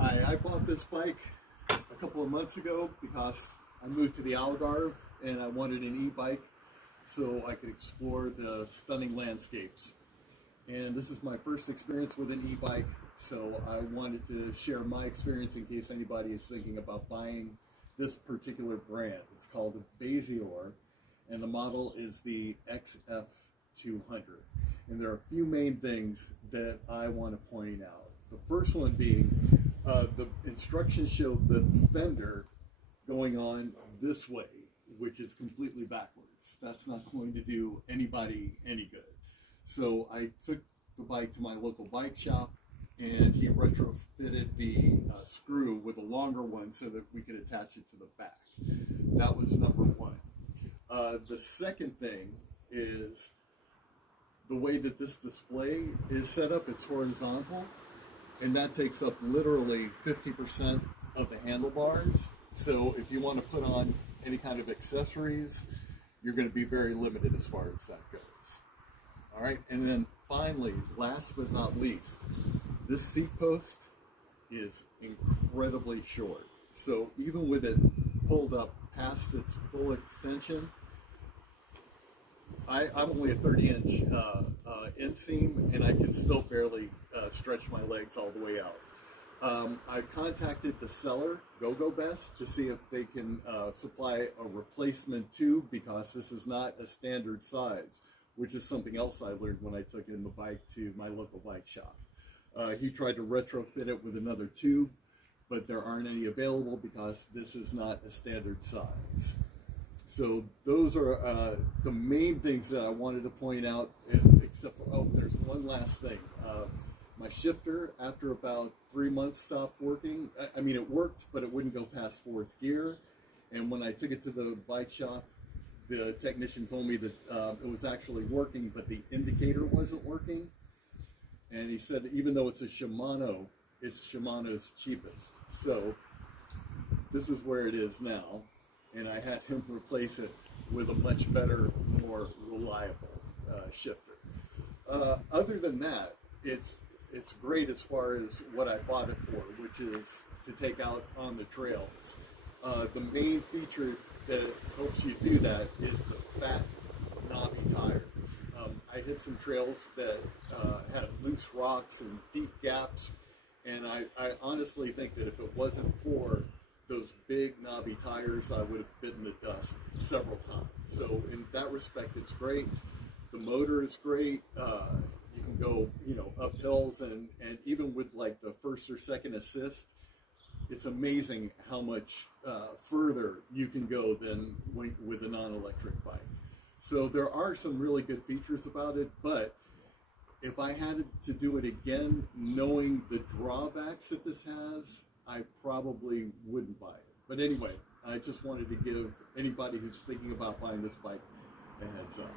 I bought this bike a couple of months ago because I moved to the Algarve and I wanted an e-bike so I could explore the stunning landscapes. And this is my first experience with an e-bike, so I wanted to share my experience in case anybody is thinking about buying this particular brand. It's called a Bezior, and the model is the XF200. And there are a few main things that I want to point out. The first one being the instructions show the fender going on this way, which is completely backwards. That's not going to do anybody any good. So I took the bike to my local bike shop, and he retrofitted the screw with a longer one so that we could attach it to the back. That was number one. The second thing is the way that this display is set up. It's horizontal, and that takes up literally 50% of the handlebars. So if you want to put on any kind of accessories, you're going to be very limited as far as that goes. All right, and then finally, last but not least, this seat post is incredibly short. So even with it pulled up past its full extension, I'm only a 30-inch inseam, and I can still barely stretch my legs all the way out. I contacted the seller, Go Best, to see if they can supply a replacement tube, because this is not a standard size, which is something else I learned when I took in the bike to my local bike shop. He tried to retrofit it with another tube, but there aren't any available because this is not a standard size. So those are the main things that I wanted to point out, except for, oh, there's one last thing. My shifter, after about 3 months, stopped working. I mean, it worked, but it wouldn't go past 4th gear. And when I took it to the bike shop, the technician told me that it was actually working, but the indicator wasn't working. And he said, even though it's a Shimano, it's Shimano's cheapest. So this is where it is now. And I had him replace it with a much better, more reliable shifter. Other than that, it's great as far as what I bought it for, which is to take out on the trails. The main feature that helps you do that is the fat, knobby tires. I hit some trails that had loose rocks and deep gaps, and I honestly think that if it wasn't for those big knobby tires, I would have bitten the dust several times. So in that respect, it's great. The motor is great. You can go, up hills, and even with like the first or second assist, it's amazing how much further you can go than with a non-electric bike. So there are some really good features about it, but if I had to do it again, knowing the drawbacks that this has, I probably wouldn't buy it. But anyway, I just wanted to give anybody who's thinking about buying this bike a heads up.